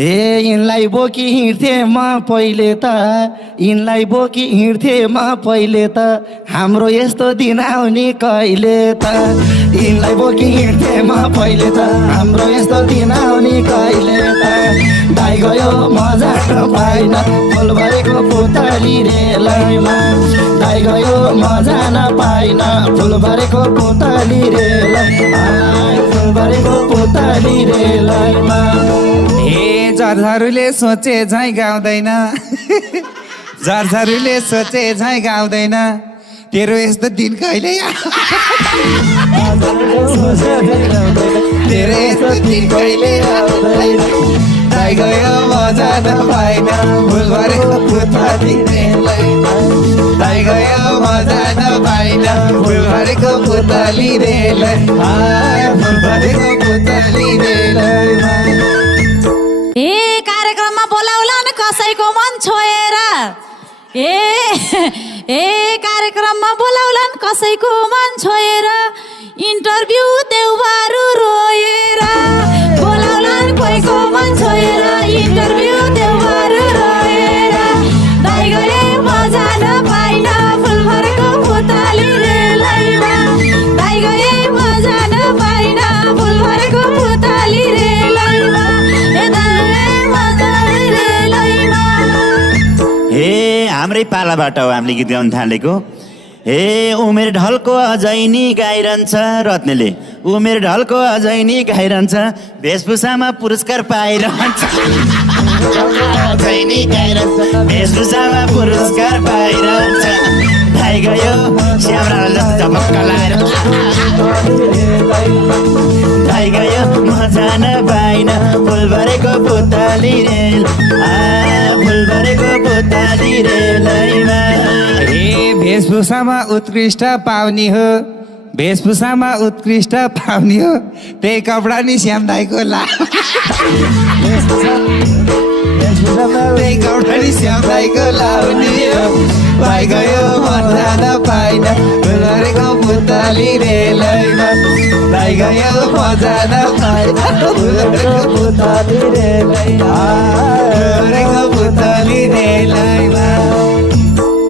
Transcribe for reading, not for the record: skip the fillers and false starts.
यिनलाई बोकी हिँड्थे म पहिले त यिनलाई बोकी हिँड्थे म पहिले त हाम्रो यस्तो दिन आउने कहिले त यिनलाई बोकी हिँड्थे म पहिले त हाम्रो यस्तो दिन आउने कहिले त दाइ गयो म जान पाइन फुलभरेको पुतली रेलैमा दाइ गयो म जान पाइन फुलभरेको पुतली रेलैमा फुलभरेको पुतली रेलैमा झरझरुले सोचे झैँ गाउँदैन झरझरुले सोचे झैँ गाउँदैन तेरो यस्तो दिन कहिले तेरो यस्तो दिन कहिले आउँदैन दाइ गयो म जान पाइन फुलभरेको पुतली रेलैमा दाइ गयो म जान पाइन फुलभरेको पुतली रेलैमा फुलभरेको पुतली रेलैमा कार्यक्रममा बोलाउला न कसैको मन छोएर कार्यक्रममा बोलाउला न कसैको मन छोएर इन्टरभ्यू देउबारु रोएर बोलाउला न कोहीको मन छोएर इन्टरभ्यू देउबारु रोएर दाइ गए म जान पाइन फुलभरेको पुतली रेलैमा दाइ गए म जान पाइन फुलभरेको पुतली रेलैमा हाम्रै पालाबाट हो हामीले गीत गाउन थालेको उमेर ढलको अझै नि गाइरहन्छ रत्नले उमेर ढलको अझै नि गाइरहन्छ वेशभूषामा पुरस्कार पाइरहन्छ वेशभूषामा पुरस्कार पाइरहन्छ दाइ गयो श्यामराला जस्तो झपक्क लाएर दाइ गयो म जान पाइन फुलभरेको पुतली रेल फुलभरेको पुतली रेलैमा वेशभूषामा उत्कृष्ट पाउने हो वेशभूषामा उत्कृष्ट पाउने हो त्यही कपडा नि श्याम दाइको त्यही कपडा नि श्याम दाइको लाउने हो दाइ गयो म जान पाइन फुलभरेको पुतली रेलैमा दाइ गयो म जान पाइन फुलभरेको पुतली रेलैमा फुलभरेको पुतली रेलैमा